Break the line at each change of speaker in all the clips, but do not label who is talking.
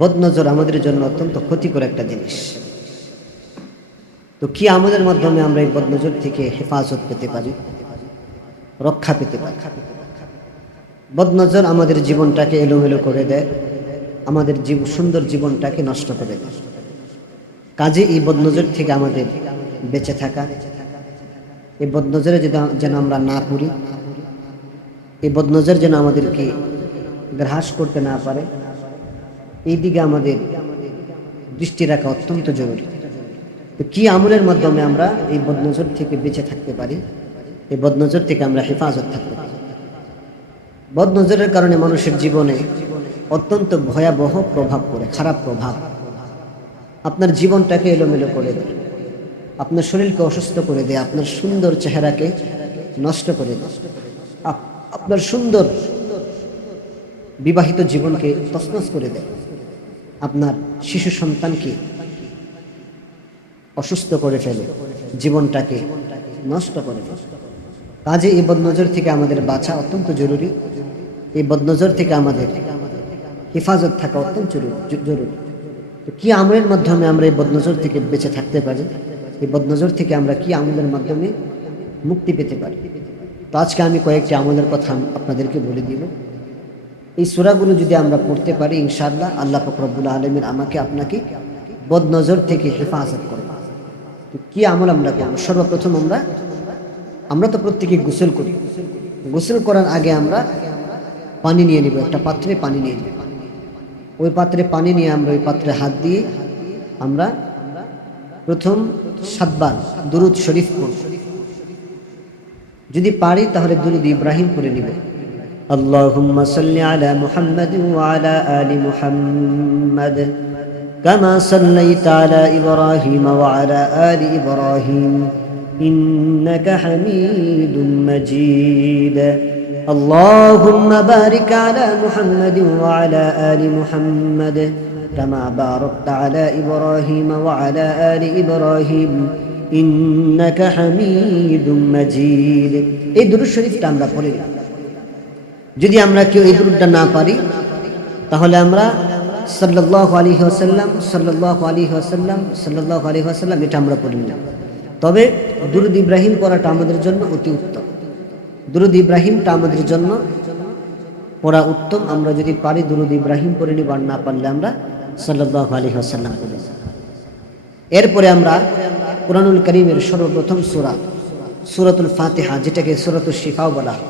বদনজর আমাদের জন্য অত্যন্ত ক্ষতিকর একটা জিনিস। তো কি আমাদের মাধ্যমে আমরা এই বদনজর থেকে হেফাজত পেতে পারি? রক্ষা পেতে পারি। বদনজর আমাদের জীবনটাকে এলোমেলো করে দেয়, আমাদের জীব সুন্দর জীবনটাকে নষ্ট করে দেয়। কাজে এই বদনজর থেকে আমাদের বেঁচে থাকা, এই বদনজরে যেন আমরা না পড়ি, এই বদনজর যেন আমাদেরকে গ্রাস করতে না পারে এই দিকে আমাদের দৃষ্টি রাখা অত্যন্ত জরুরি। তো কি আমলের মাধ্যমে আমরা এই বদনজর থেকে বেঁচে থাকতে পারি? এই বদনজর থেকে আমরা হেফাজত থাকতে পারি। বদনজরের কারণে মানুষের জীবনে অত্যন্ত ভয়াবহ প্রভাব পড়ে, খারাপ প্রভাব। আপনার জীবনটাকে এলোমেলো করে দেয়। আপনার শরীরকে অসুস্থ করে দেয়। আপনার সুন্দর চেহারাকে নষ্ট করে দেয়। আপনার সুন্দর বিবাহিত জীবনকে তছনছ করে দেয়। আপনার শিশু সন্তানকে অসুস্থ করে ফেলে, জীবনটাকে নষ্ট করে ফেলে। কাজে এই বদনজর থেকে আমাদের বাঁচা অত্যন্ত জরুরি। এই বদনজর থেকে আমাদের হেফাজত থাকা অত্যন্ত জরুরি তো কি আমলের মাধ্যমে আমরা এই বদনজর থেকে বেঁচে থাকতে পারি? এই বদনজর থেকে আমরা কি আমলের মাধ্যমে মুক্তি পেতে পারি? তো আজকে আমি কয়েকটি আমলের কথা আপনাদেরকে বলে দিব। এই সুরাগুলো যদি আমরা পড়তে পারি, ইনশাআল্লাহ আল্লাহ ফকরবুল আলমের আমাকে আপনাকে বদনজর থেকে হেফাজত করবে। কি আমল আমরা করব? সর্বপ্রথম আমরা আমরা তো প্রত্যেকে গোসল করি। গোসল করার আগে আমরা পানি নিয়ে নিব, একটা পাত্রে পানি নিয়ে নিব। ওই পাত্রে পানি নিয়ে আমরা ওই পাত্রে হাত দিয়ে আমরা প্রথম সাতবার দুরুদ শরীফ পড়ব। যদি পারি তাহলে দুরুদ ইব্রাহিম করে নিব। اللهم صل على محمد وعلى آل محمد كما صليت على إبراهيم وعلى آل إبراهيم إنك حميد مجيد اللهم بارك على محمد وعلى آل محمد كما باركت على إبراهيم وعلى آل إبراهيم إنك حميد مجيد এই দুরূদ শরীফটা আমরা পড়ে নিলাম যদি আমরা কেউ এই দুরুদটা না পারি, তাহলে আমরা সাল্লাহ আলী আসাল্লাম সাল্লাহ আলী আসাল্লাম সাল্লাহ আলী আসাল্লাম এটা আমরা পড়ে নিলাম তবে দুরুদ ইব্রাহিম পড়াটা আমাদের জন্য অতি উত্তম। দুরুদ ইব্রাহিমটা আমাদের জন্য পড়া উত্তম। আমরা যদি পারি দুরুদ ইব্রাহিম পড়ে নিব, আর না পারলে আমরা সাল্লাহ আলী আসাল্লাম পড়ে। এরপরে আমরা কোরআনুল করিমের সর্বপ্রথম সুরা, সুরাতুল ফাতেহা, যেটাকে সুরাতুল শিফাও বলা হয়।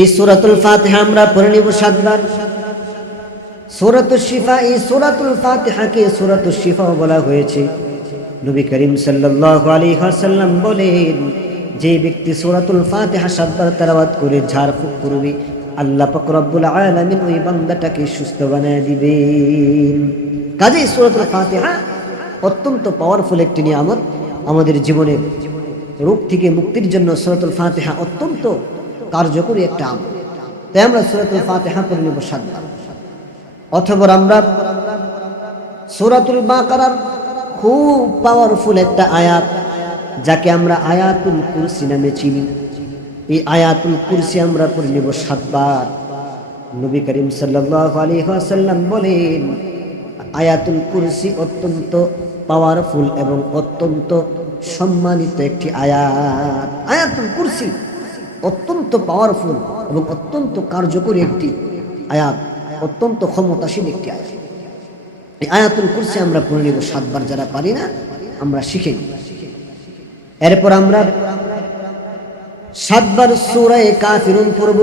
এই সূরাতুল ফাতিহা আমরা পড়ে নিব সাতবার। সূরাতুল শিফা, এই সূরাতুল ফাতিহাকে সূরাতুল শিফা বলা হয়েছে। নবী করিম সাল্লাল্লাহু আলাইহি ওয়াসাল্লাম বলেন, যে ব্যক্তি সূরাতুল ফাতিহা সাতবার তেলাওয়াত করে ঝাড়ফুঁক করবে, আল্লাহ পাক রব্বুল আলামিন ওই বান্দাটাকে সুস্থ বানায় দিবেন। কাজেই সূরাতুল ফাতিহা অত্যন্ত পাওয়ারফুল একটি নিয়ামত। আমাদের জীবনের রোগ থেকে মুক্তির জন্য সূরাতুল ফাতিহা অত্যন্ত কার্যকরী একটা আমল। তাই আমরা সূরাতুল ফাতিহা পড়ে নেব সাতবার। অথবা আমরা সূরাতুল বাকারার খুব পাওয়ারফুল একটা আয়াত, যাকে আমরা আয়াতুল কুরসি নামে চিনি। এই আয়াতুল কুরসি আমরা পড়ে নেব সাতবার। নবী করিম সাল্লাল্লাহু আলাইহি ওয়াসাল্লাম বলেন, আয়াতুল কুরসি অত্যন্ত পাওয়ারফুল এবং অত্যন্ত সম্মানিত একটি আয়াত। আয়াতুল কুরসি অত্যন্ত পাওয়ারফুল এবং অত্যন্ত কার্যকরী একটি আয়াত, অত্যন্ত ক্ষমতাশীল একটি আয়াত। এই আয়াতুল কুরসি আমরা পড়ে নেব সাতবার, যারা পারি না, আমরা শিখে নিই এরপর আমরা সাতবার সূরায়ে কাফিরুন পড়ব।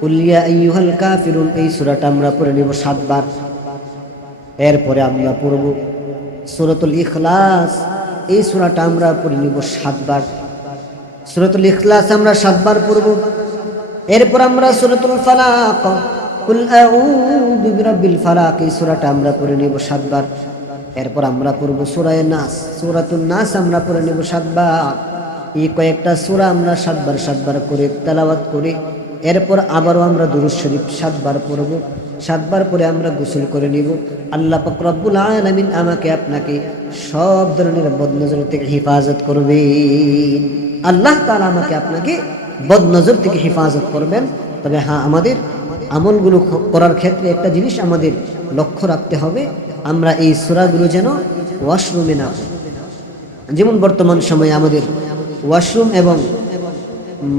কুলিয়া আইয়ুহাল কাফিরুন, এই সূরাটা আমরা পড়ে নেব সাতবার। এরপরে আমরা পড়ব সূরাতুল ইখলাস, এই সূরাটা আমরা পড়ে নিব সাতবার। সূরাতুল ইখলাস আমরা সাতবার পড়ব। এরপর আমরা সুরতুল ফালাক। কুল আউযু বিরাব্বিল ফালাক, এই সূরাটা আমরা পড়ে নেব সাতবার। এরপর আমরা পড়ব সূরায়ে নাস। সূরাতুন নাস আমরা পড়ে নিব সাতবার। এই কয়েকটা সূরা আমরা সাতবার সাতবার করে তেলাওয়াত করে। এরপর আবারও আমরা দুরুদ শরীফ সাতবার পড়ব, সাতবার পরে আমরা গোসল করে নিব। আল্লাহ রব্বুল আলামিন আমাকে আপনাকে সব ধরনের বদনজর থেকে হেফাজত করবেন। আল্লাহ তাআলা আমাকে আপনাকে বদনজর থেকে হেফাজত করবেন। তবে হ্যাঁ আমাদের আমলগুলো করার ক্ষেত্রে একটা জিনিস আমাদের লক্ষ্য রাখতে হবে। আমরা এই সূরাগুলো যেন ওয়াশরুমে না যেমন বর্তমান সময়ে আমাদের ওয়াশরুম এবং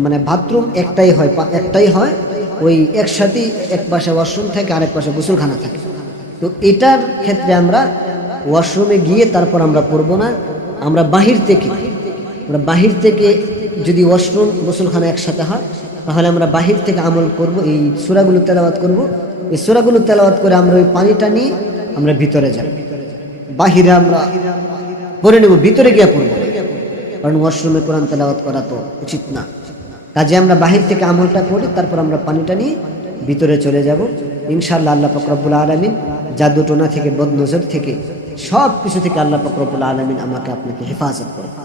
মানে বাথরুম একটাই হয় একটাই হয়, ওই একসাথেই এক পাশে ওয়াশরুম থাকে, আরেক পাশে গোসলখানা থাকে। তো এটার ক্ষেত্রে আমরা ওয়াশরুমে গিয়ে তারপর আমরা পড়ব না, আমরা বাহির থেকে, আমরা বাহির থেকে যদি ওয়াশরুম, গোসলখানা একসাথে হয়, তাহলে আমরা বাহির থেকে আমল করব, এই সুরাগুলো তেলাওয়াত করব। এই সুরাগুলো তেলাওয়াত করে আমরা ওই পানিটা নিয়ে আমরা ভিতরে যাব। বাহিরে আমরা পড়ে নেব, ভিতরে গিয়ে পড়ব। কারণ ওয়াশরুমে কোরআন তেলাওয়াত করা তো উচিত না। কাজে আমরা বাহির থেকে আমলটা করি তারপর আমরা পানিটা নিয়ে ভিতরে চলে যাব। ইনশাল্লাহ আল্লাহ ফকরবুল আলমিন জাদু টোনা থেকে, বদনজর থেকে সব কিছু থেকে আল্লাহ ফকরবুল আলমিন আমাকে আপনাকে হেফাজত করবে